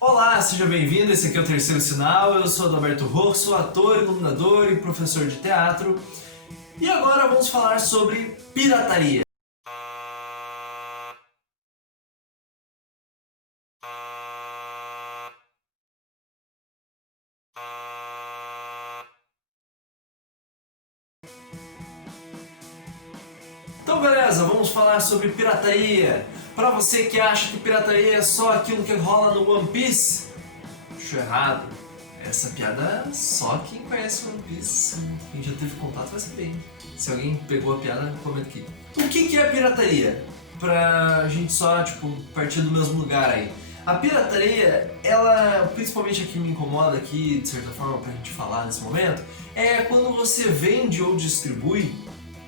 Olá, seja bem-vindo, esse aqui é o Terceiro Sinal, eu sou Adalberto Roque, sou ator, iluminador e professor de teatro. E agora vamos falar sobre pirataria. Então beleza, vamos falar sobre pirataria. Para você que acha que pirataria é só aquilo que rola no One Piece, acho errado. Essa piada só quem conhece One Piece, quem já teve contato vai saber. Se alguém pegou a piada, comenta aqui. O que é pirataria? Pra gente só, partir do mesmo lugar aí. A pirataria, ela, principalmente a que me incomoda aqui, de certa forma, pra gente falar nesse momento, é quando você vende ou distribui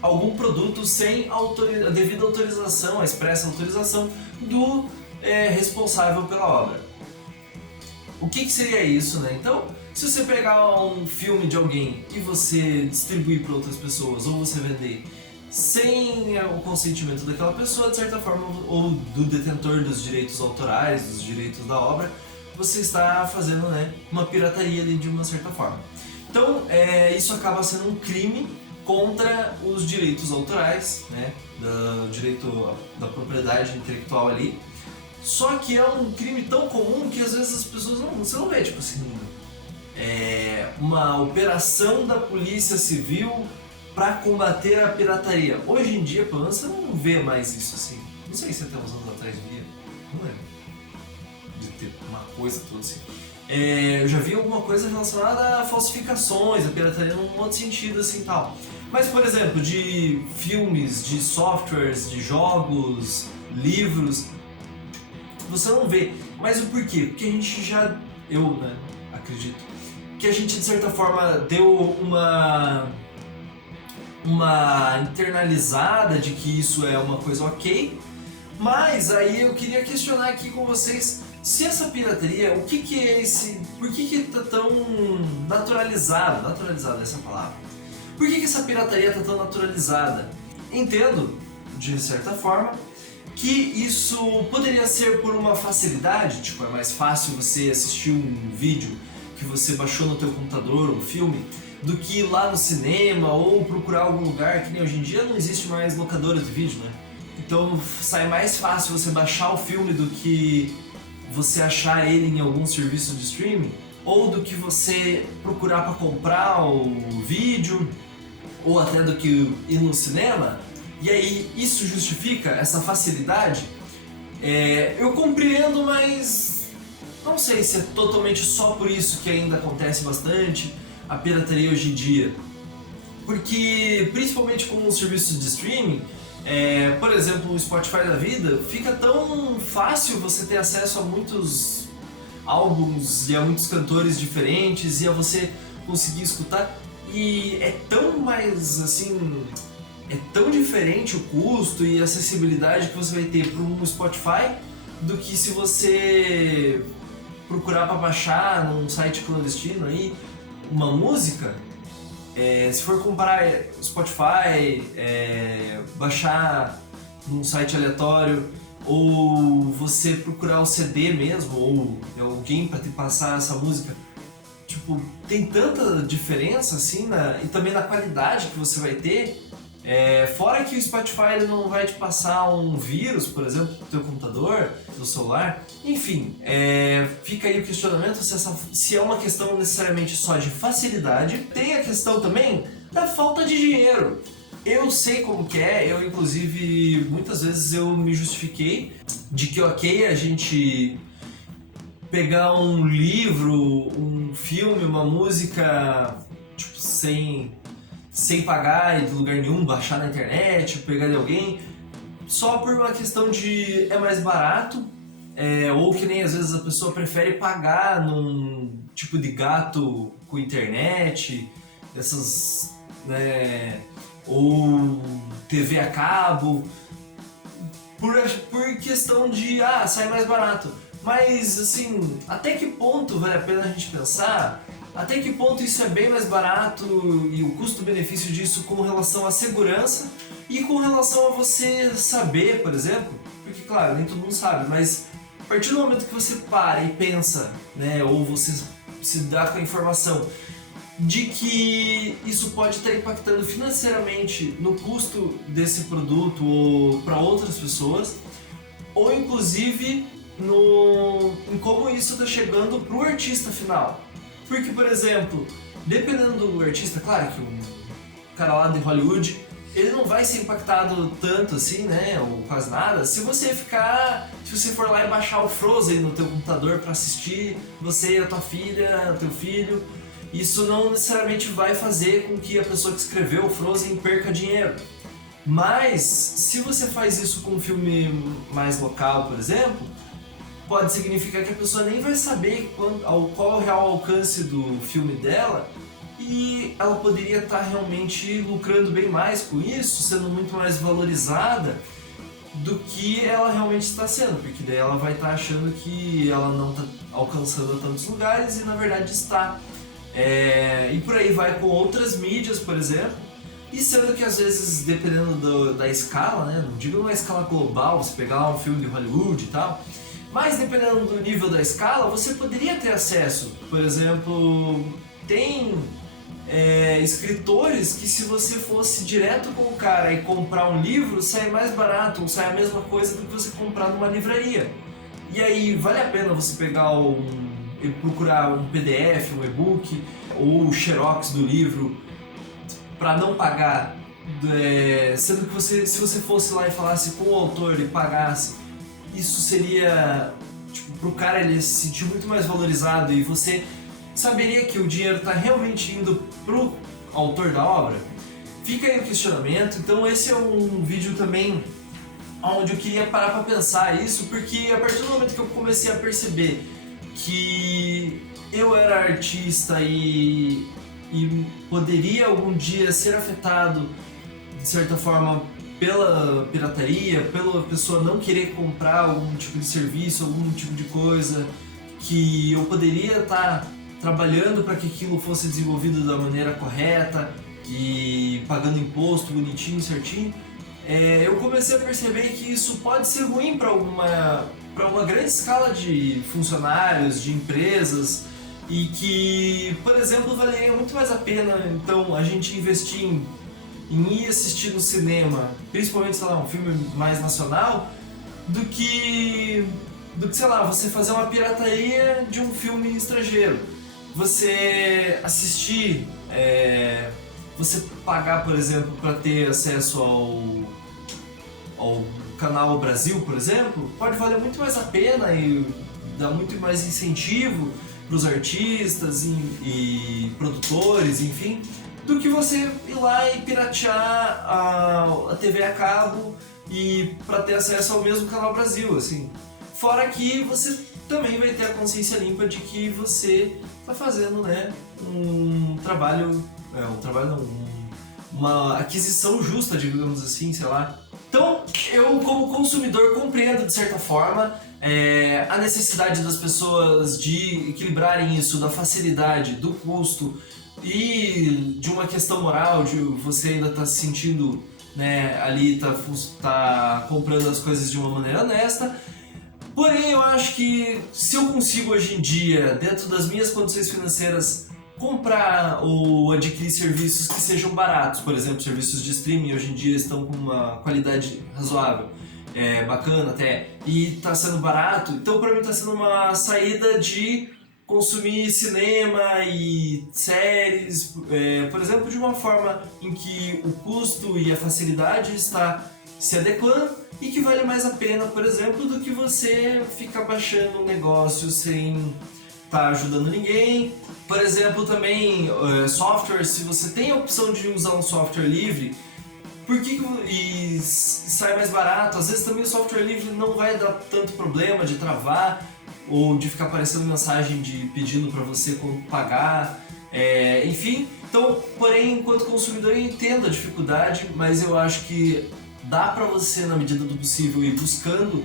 algum produto sem a devida autorização, a expressa autorização do responsável pela obra. O que seria isso, né? Então, se você pegar um filme de alguém e você distribuir para outras pessoas, ou você vender sem o consentimento daquela pessoa, de certa forma, ou do detentor dos direitos autorais, dos direitos da obra, você está fazendo, né, uma pirataria de uma certa forma. Então, isso acaba sendo um crime contra os direitos autorais, né, do direito da propriedade intelectual ali. Só que é um crime tão comum que às vezes as pessoas você não vê, tipo assim, uma operação da Polícia Civil para combater a pirataria. Hoje em dia, pelo menos, você não vê mais isso assim. Não sei se até uns anos atrás via, não lembro de ter uma coisa toda assim. Eu já vi alguma coisa relacionada a falsificações, a pirataria num outro sentido assim tal. Mas, por exemplo, de filmes, de softwares, de jogos, livros, você não vê. Mas o porquê? Porque a gente já, eu, né, acredito, que a gente de certa forma deu uma internalizada de que isso é uma coisa ok, mas aí eu queria questionar aqui com vocês se essa pirataria, o que é esse, por que tá tão naturalizada essa palavra? Por que essa pirataria tá tão naturalizada? Entendo, de certa forma, que isso poderia ser por uma facilidade, tipo, é mais fácil você assistir um vídeo que você baixou no teu computador, um filme, do que ir lá no cinema ou procurar algum lugar, que nem hoje em dia não existe mais locadora de vídeo, né? Então sai mais fácil você baixar o filme do que você achar ele em algum serviço de streaming, ou do que você procurar para comprar o vídeo, ou até do que ir no cinema. E aí isso justifica essa facilidade? Eu compreendo, mas não sei se é totalmente só por isso que ainda acontece bastante a pirataria hoje em dia. Porque, principalmente com os serviços de streaming, por exemplo, o Spotify da vida, fica tão fácil você ter acesso a muitos álbuns e a muitos cantores diferentes e a você conseguir escutar. E é tão mais, assim, é tão diferente o custo e a acessibilidade que você vai ter para um Spotify do que se você procurar para baixar num site clandestino aí uma música. Se for comparar Spotify, baixar num site aleatório, ou você procurar o CD mesmo, ou alguém para te passar essa música, tipo, tem tanta diferença assim e também na qualidade que você vai ter. Fora que o Spotify ele não vai te passar um vírus, por exemplo, do teu computador, do celular. Enfim, fica aí o questionamento se é uma questão necessariamente só de facilidade. Tem a questão também da falta de dinheiro. Eu sei como que é, eu inclusive muitas vezes eu me justifiquei de que ok, a gente pegar um livro, um filme, uma música, tipo, sem pagar de lugar nenhum, baixar na internet, pegar de alguém, só por uma questão de é mais barato, ou que nem às vezes a pessoa prefere pagar num tipo de gato com internet, essas, né, ou TV a cabo, por questão de, sai mais barato. Mas, assim, até que ponto vale a pena a gente pensar? Até que ponto isso é bem mais barato e o custo-benefício disso com relação à segurança e com relação a você saber, por exemplo, porque, claro, nem todo mundo sabe, mas A partir do momento que você para e pensa, né, ou você se dá com a informação de que isso pode estar impactando financeiramente no custo desse produto ou para outras pessoas, ou inclusive em como isso está chegando para o artista final. Porque, por exemplo, dependendo do artista, claro que um cara lá de Hollywood, ele não vai ser impactado tanto assim, né, ou quase nada, se você for lá e baixar o Frozen no teu computador para assistir, você, a tua filha, o teu filho, isso não necessariamente vai fazer com que a pessoa que escreveu o Frozen perca dinheiro. Mas, se você faz isso com um filme mais local, por exemplo, pode significar que a pessoa nem vai saber qual é o real alcance do filme dela, e ela poderia estar realmente lucrando bem mais com isso, sendo muito mais valorizada do que ela realmente está sendo, porque daí ela vai estar achando que ela não está alcançando tantos lugares e na verdade está. E por aí vai com outras mídias, por exemplo, e sendo que às vezes, dependendo da escala, né, não digo uma escala global, você pegar um filme de Hollywood e tal, mas dependendo do nível da escala, você poderia ter acesso. Por exemplo, tem escritores que, se você fosse direto com o cara e comprar um livro, sai mais barato, ou sai a mesma coisa do que você comprar numa livraria. E aí vale a pena você pegar procurar um PDF, um e-book ou o xerox do livro para não pagar, sendo que se você fosse lá e falasse com o autor e pagasse, isso seria, tipo, pro cara ele se sentir muito mais valorizado e você saberia que o dinheiro está realmente indo pro autor da obra? Fica aí o questionamento. Então esse é um vídeo também onde eu queria parar para pensar isso, porque a partir do momento que eu comecei a perceber que eu era artista e poderia algum dia ser afetado de certa forma pela pirataria, pela pessoa não querer comprar algum tipo de serviço, algum tipo de coisa, que eu poderia estar trabalhando para que aquilo fosse desenvolvido da maneira correta e pagando imposto bonitinho, certinho, eu comecei a perceber que isso pode ser ruim para uma grande escala de funcionários, de empresas, e que, por exemplo, valeria muito mais a pena então a gente investir em ir assistir no cinema, principalmente, sei lá, um filme mais nacional, do que sei lá, você fazer uma pirataria de um filme estrangeiro. Você assistir, você pagar, por exemplo, para ter acesso ao Canal Brasil, por exemplo, pode valer muito mais a pena e dar muito mais incentivo para os artistas e produtores, enfim, do que você ir lá e piratear a TV a cabo e para ter acesso ao mesmo Canal Brasil, assim. Fora que você também vai ter a consciência limpa de que você está fazendo, né, uma aquisição justa, digamos assim, sei lá. Então, eu como consumidor compreendo de certa forma a necessidade das pessoas de equilibrarem isso, da facilidade, do custo e de uma questão moral, de você ainda estar se sentindo, né, ali, tá comprando as coisas de uma maneira honesta. Porém, eu acho que se eu consigo hoje em dia, dentro das minhas condições financeiras, comprar ou adquirir serviços que sejam baratos, por exemplo, serviços de streaming hoje em dia estão com uma qualidade razoável, bacana até, e está sendo barato, então para mim está sendo uma saída de consumir cinema e séries, por exemplo, de uma forma em que o custo e a facilidade está se adequando e que vale mais a pena, por exemplo, do que você ficar baixando um negócio sem estar ajudando ninguém. Por exemplo, também software, se você tem a opção de usar um software livre, e sai mais barato, às vezes também o software livre não vai dar tanto problema de travar ou de ficar aparecendo mensagem pedindo para você pagar, enfim. Então, porém, enquanto consumidor eu entendo a dificuldade, mas eu acho que dá para você, na medida do possível, ir buscando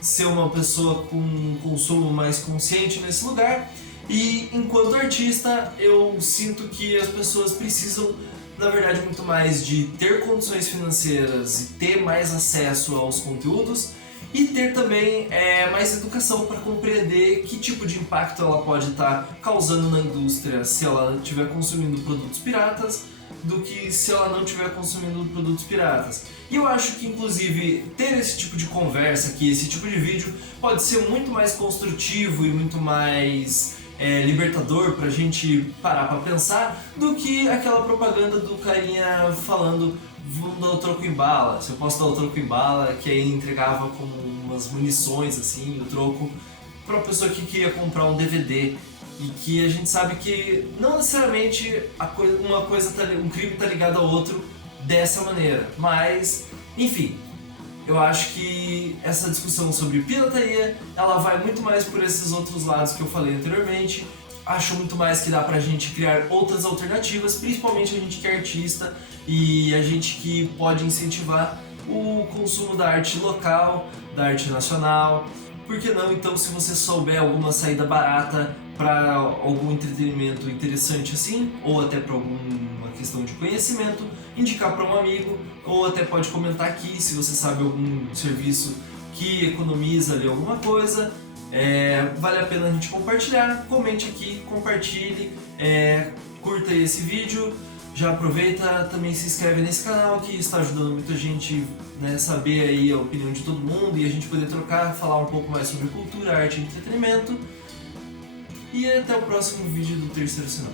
ser uma pessoa com um consumo mais consciente nesse lugar. E enquanto artista, eu sinto que as pessoas precisam, na verdade, muito mais de ter condições financeiras e ter mais acesso aos conteúdos e ter também mais educação para compreender que tipo de impacto ela pode estar causando na indústria se ela estiver consumindo produtos piratas do que se ela não estiver consumindo produtos piratas. E eu acho que, inclusive, ter esse tipo de conversa aqui, esse tipo de vídeo, pode ser muito mais construtivo e muito mais libertador pra gente parar pra pensar do que aquela propaganda do carinha falando vamos dar o troco em bala, se eu posso dar o troco em bala, que aí entregava como umas munições assim, o troco pra pessoa que queria comprar um DVD. E que a gente sabe que não necessariamente um crime está ligado ao outro dessa maneira, mas enfim, eu acho que essa discussão sobre pirataria ela vai muito mais por esses outros lados que eu falei anteriormente. Acho muito mais que dá pra gente criar outras alternativas, principalmente a gente que é artista e a gente que pode incentivar o consumo da arte local, da arte nacional. Por que não, então, se você souber alguma saída barata para algum entretenimento interessante assim, ou até para alguma questão de conhecimento, indicar para um amigo, ou até pode comentar aqui se você sabe algum serviço que economiza ali alguma coisa. Vale a pena a gente compartilhar, comente aqui, compartilhe, curta esse vídeo. Já aproveita, também se inscreve nesse canal que está ajudando muita gente, né, saber aí a opinião de todo mundo e a gente poder trocar, falar um pouco mais sobre cultura, arte e entretenimento. E até o próximo vídeo do Terceiro Sinal.